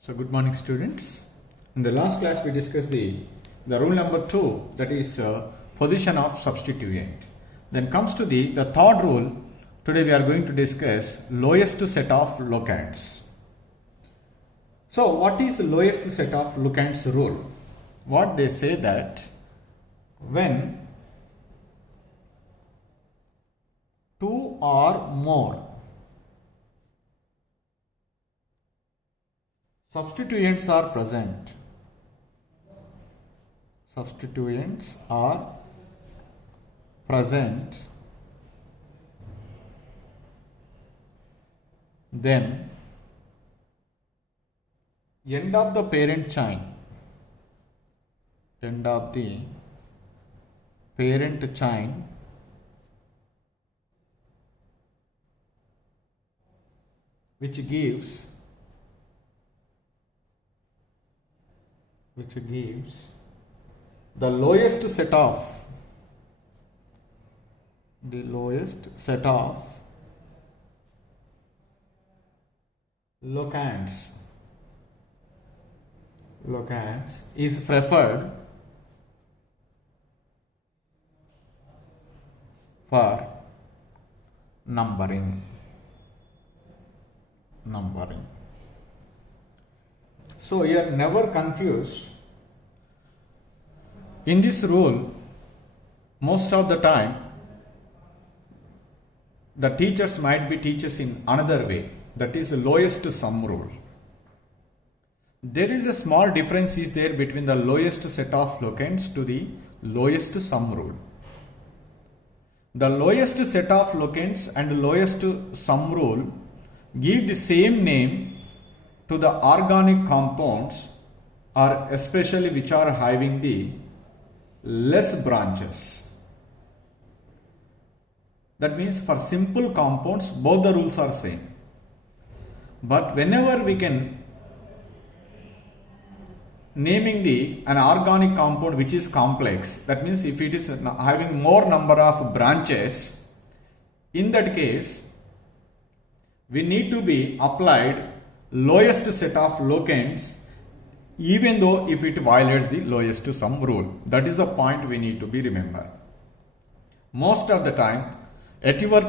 So good morning students. In the last class we discussed the rule number 2, that is position of substituent. Then comes to the third rule. Today we are going to discuss lowest set of locands. So what is the lowest set of locands rule? What they say that when two or more substituents are present, then end of the parent chain which gives the lowest set of locands is preferred for numbering. So you are never confused. In this rule, most of the time, the teachers might be teachers in another way. That is the lowest sum rule. There is a small difference is there between the lowest set of locands to the lowest sum rule. The lowest set of locands and lowest sum rule give the same name to the organic compounds, or especially which are having the less branches. That means for simple compounds both the rules are same. But whenever we can naming an organic compound which is complex, that means if it is having more number of branches, in that case we need to be applied lowest set of locands even though if it violates the lowest sum rule. That is the point we need to be remember. Most of the time at your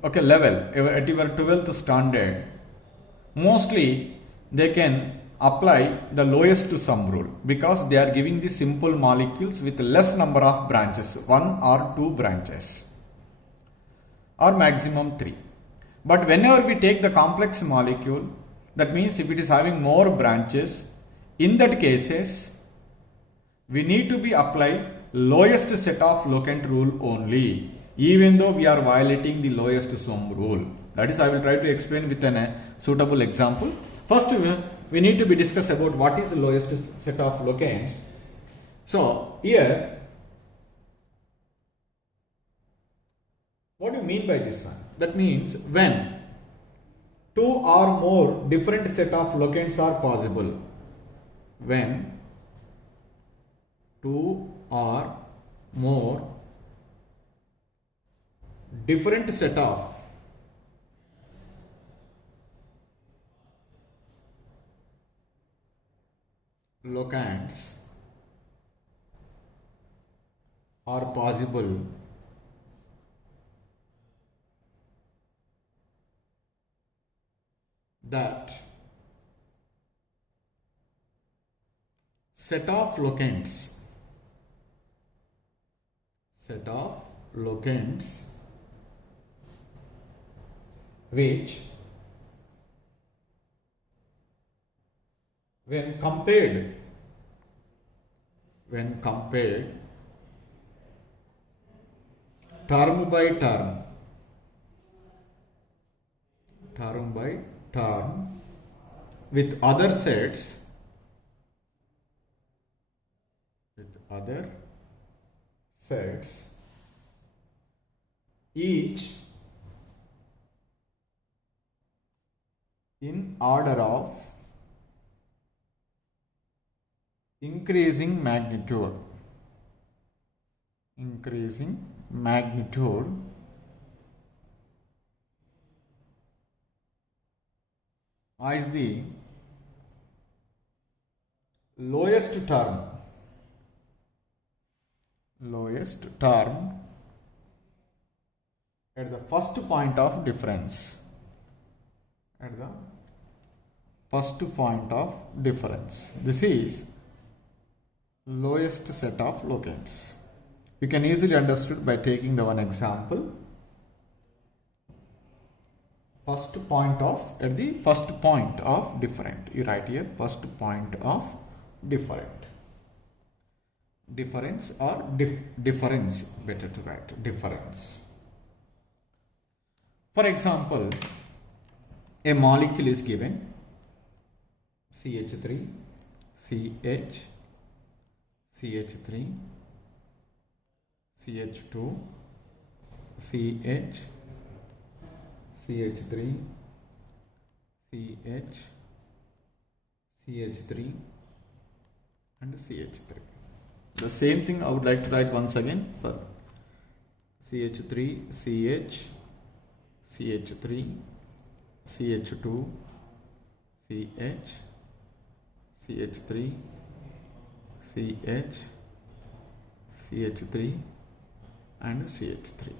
level, at your 12th standard, mostly they can apply the lowest sum rule because they are giving the simple molecules with less number of branches, 1 or 2 branches or maximum 3. But whenever we take the complex molecule, that means if it is having more branches, in that cases we need to be apply lowest set of locant rule only, even though we are violating the lowest sum rule. That is, I will try to explain with a suitable example. First we need to be discuss about what is the lowest set of locands. So here, what do you mean by this one? That means when two or more different set of locands are possible. When two or more different set of locands are possible, that set of locands which when compared term by term with other sets, each in order of increasing magnitude as the lowest term at the first point of difference. This is lowest set of locants. You can easily understood by taking the one example. At the first point of different. You write here first point of different. Difference or difference, better to write difference. For example, a molecule is given CH3, CH, CH3, CH2, CH, CH3, CH, CH3 and CH3. The same thing I would like to write once again for CH3, CH, CH3, CH2, CH, CH3, CH, CH3 and CH3.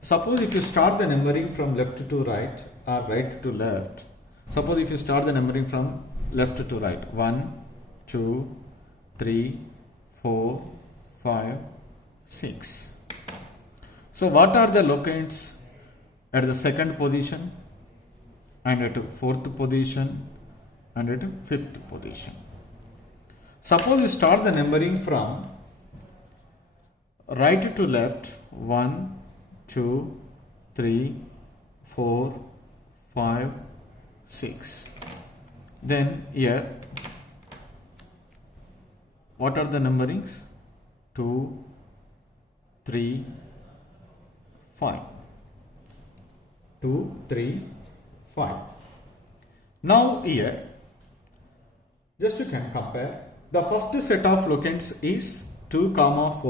Suppose if you start the numbering from left to right or right to left, suppose if you start the numbering from left to right, 1, 2, 3, 4, 5, 6. So what are the locants at the second position and at fourth position and at fifth position? Suppose we start the numbering from right to left, 1, 2, 3, 4, 5, 6. Then here, what are the numberings? 2, 3, 5. 2, 3, 5. Now here, just you can compare. The first set of locants is 2, 4,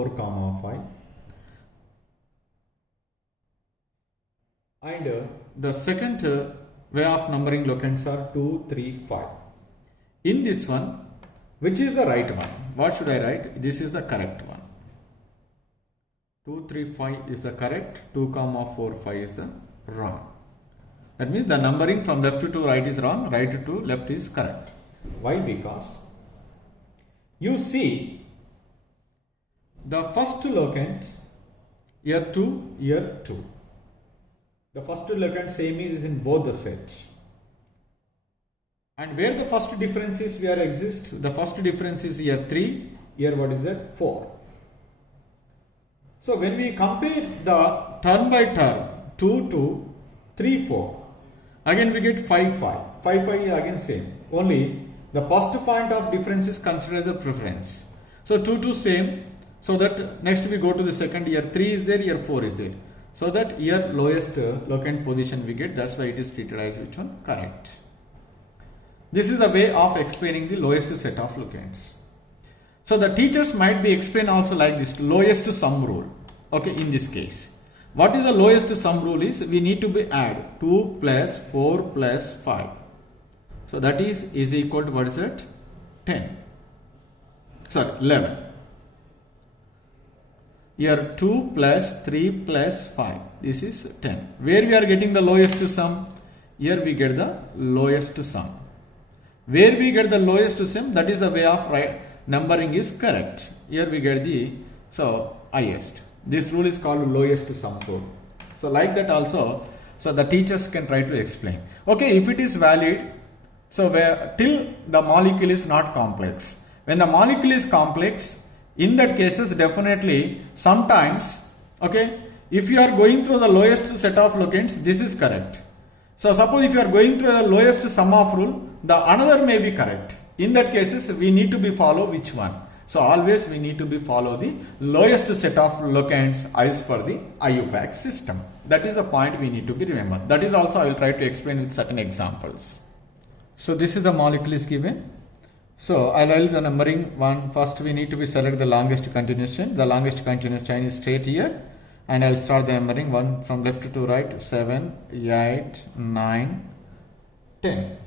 5. And the second way of numbering locants are 2, 3, 5. In this one, which is the right one? What should I write? This is the correct one. 2, 3, 5 is the correct. 2, 4, 5 is the wrong. That means the numbering from left to right is wrong. Right to left is correct. Why? Because you see the first locant here 2, here 2. The first locant same is in both the sets. And where the first difference is where exist? The first difference is here 3, here what is that? 4. So when we compare the term by term 2, 2, 3, 4, again we get 5, 5. 5, 5 is again same. Only the first point of difference is considered as a preference. So 2, 2 same. So that next we go to the second, here 3 is there, here 4 is there. So that here lowest locant position we get. That's why it is treated as which one? Correct. This is the way of explaining the lowest set of locants. So the teachers might be explained also like this, lowest sum rule. Okay, in this case. What is the lowest sum rule is, we need to be add 2 plus 4 plus 5. So that is equal to what is that? 10. Sorry, 11. Here 2 plus 3 plus 5. This is 10. Where we are getting the lowest sum? Here we get the lowest sum. Where we get the lowest sum, that is the way of numbering is correct. Here we get the highest. This rule is called lowest sum rule. So like that also, so the teachers can try to explain. Okay, if it is valid, so till the molecule is not complex. When the molecule is complex, in that cases definitely sometimes, okay, if you are going through the lowest set of locants, this is correct. So suppose if you are going through the lowest sum of rule, the another may be correct. In that cases, we need to be follow which one? So always we need to be follow the lowest set of locants as per the IUPAC system. That is the point we need to be remember. That is also I will try to explain with certain examples. So this is the molecule is given. So I'll write the numbering one. First we need to be select the longest continuous chain. The longest continuous chain is straight here. And I'll start the numbering 1 from left to right, 7, 8, 9, 10.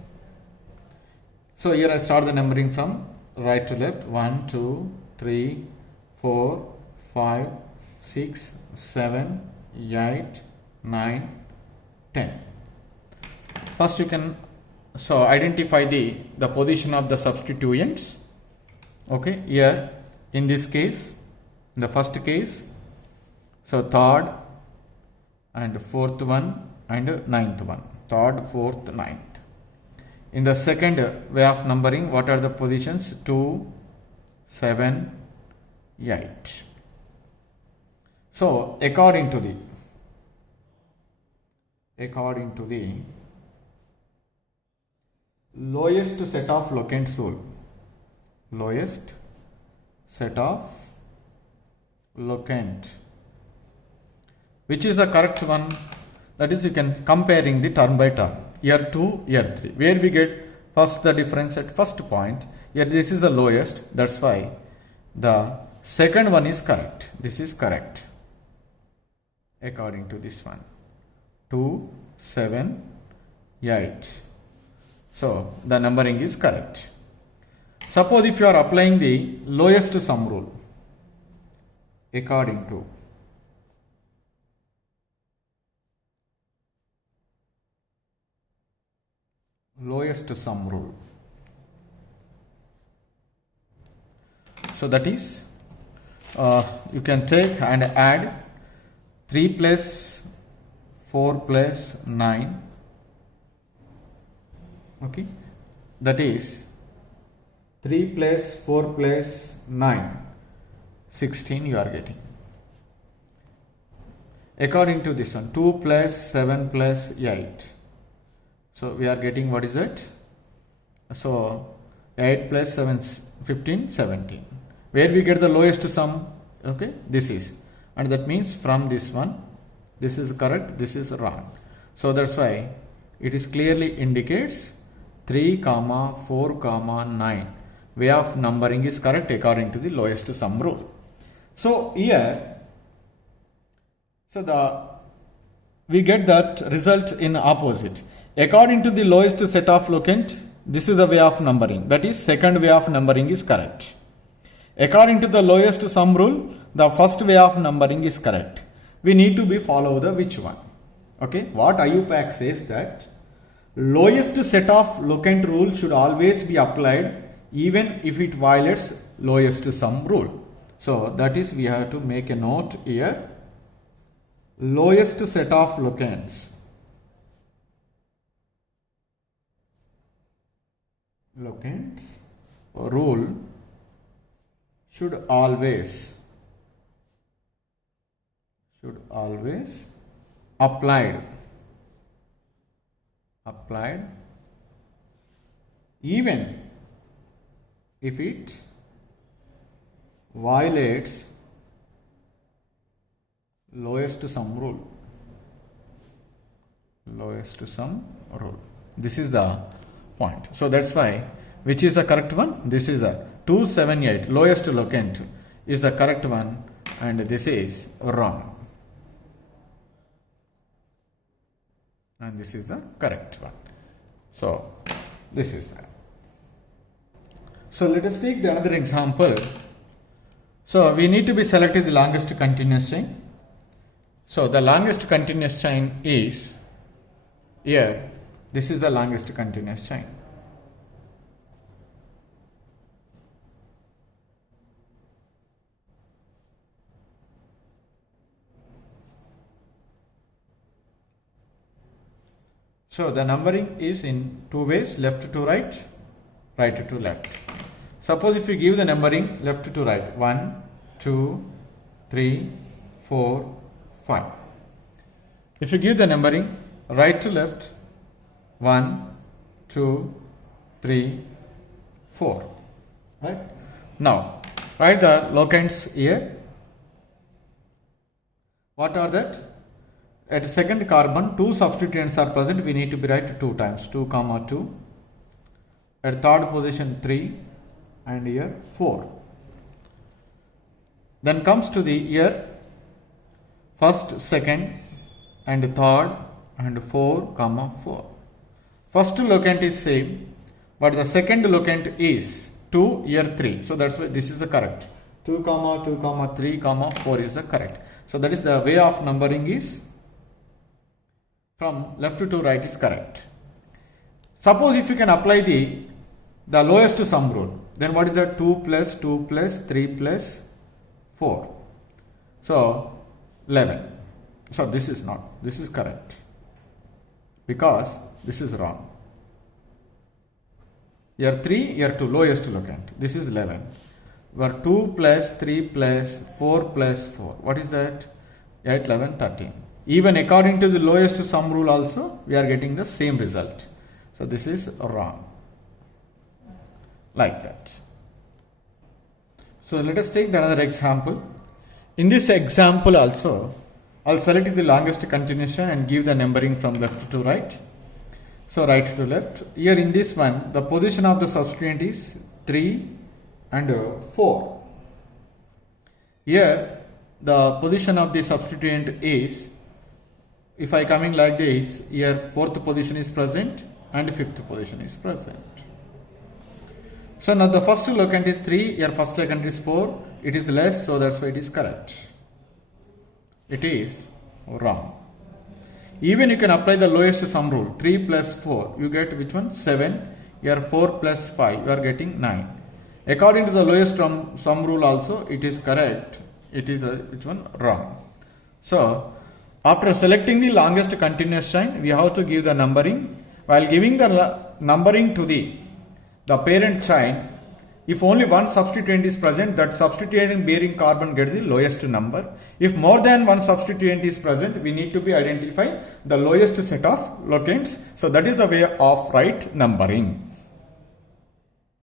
So here I start the numbering from right to left. 1, 2, 3, 4, 5, 6, 7, 8, 9, 10. First you can identify the position of the substituents. Okay, here in this case, in the first case, so third and fourth one and ninth one. Third, fourth, ninth. In the second way of numbering, what are the positions? 2, 7, 8. So according to the lowest set of locants rule, lowest set of locant, which is the correct one? That is, you can comparing the term by term, year 2, year 3, where we get first the difference at first point. Here this is the lowest, that's why the second one is correct. This is correct according to this one. 2, 7, 8. So the numbering is correct. Suppose if you are applying the lowest sum rule according to lowest sum rule. So that is, you can take and add 3 plus 4 plus 9. Okay, that is 3 plus 4 plus 9, 16 you are getting. According to this one, 2 plus 7 plus 8. So we are getting, what is it? So 8 plus 7, 15, 17. Where we get the lowest sum? Okay, this is. And that means from this one, this is correct, this is wrong. So that's why it is clearly indicates 3, 4, 9 way of numbering is correct according to the lowest sum rule. So here, we get that result in opposite. According to the lowest set of locant, this is the way of numbering. That is, second way of numbering is correct. According to the lowest sum rule, the first way of numbering is correct. We need to be follow the which one? Okay, what IUPAC says that lowest set of locant rule should always be applied even if it violates lowest sum rule. So that is, we have to make a note here. Lowest set of locants rule should always applied even if it violates lowest sum rule. This is the point. So that's why, which is the correct one? This is the 278, lowest locant is the correct one, and this is wrong. And this is the correct one. So this is that. So let us take the another example. So we need to be selected the longest continuous chain. So the longest continuous chain is here. This is the longest continuous chain. So the numbering is in two ways, left to right, right to left. Suppose if you give the numbering left to right, 1, 2, 3, 4, 5. If you give the numbering right to left, 1, 2, 3, 4. Right? Now, write the locants here. What are that? At second carbon, 2 substituents are present. We need to be write 2 times, 2, 2. At third position, 3, and here 4. Then comes to the here first, second, and third, and 4, 4. First locant is same. but the second locant is 2, here 3. So that's why this is the correct. 2, 2, 3, 4 is the correct. So that is the way of numbering is from left to right is correct. Suppose if you can apply the lowest sum rule, then what is that? 2 plus 2 plus 3 plus 4. So 11. So this is not, this is correct, because this is wrong. Here 3, here 2, lowest locant. This is 11. Where 2 plus 3 plus 4 plus 4. What is that? 8, 11, 13. Even according to the lowest sum rule also, we are getting the same result. So this is wrong. Like that. So let us take another example. In this example also, I'll select the longest continuation and give the numbering from left to right. So right to left. Here in this one, the position of the substituent is 3 and 4. Here the position of the substituent is, if I coming like this, here fourth position is present and fifth position is present. So now the first locant is 3, here first locant is 4, it is less, so that's why it is correct. It is wrong. Even you can apply the lowest sum rule, 3 plus 4, you get which one? 7, here 4 plus 5, you are getting 9. According to the lowest sum rule also, it is correct, it is which one? Wrong. So after selecting the longest continuous chain, we have to give the numbering. While giving the numbering to the parent chain, if only one substituent is present, that substituent bearing carbon gets the lowest number. If more than one substituent is present, we need to be identify the lowest set of locants. So that is the way of right numbering.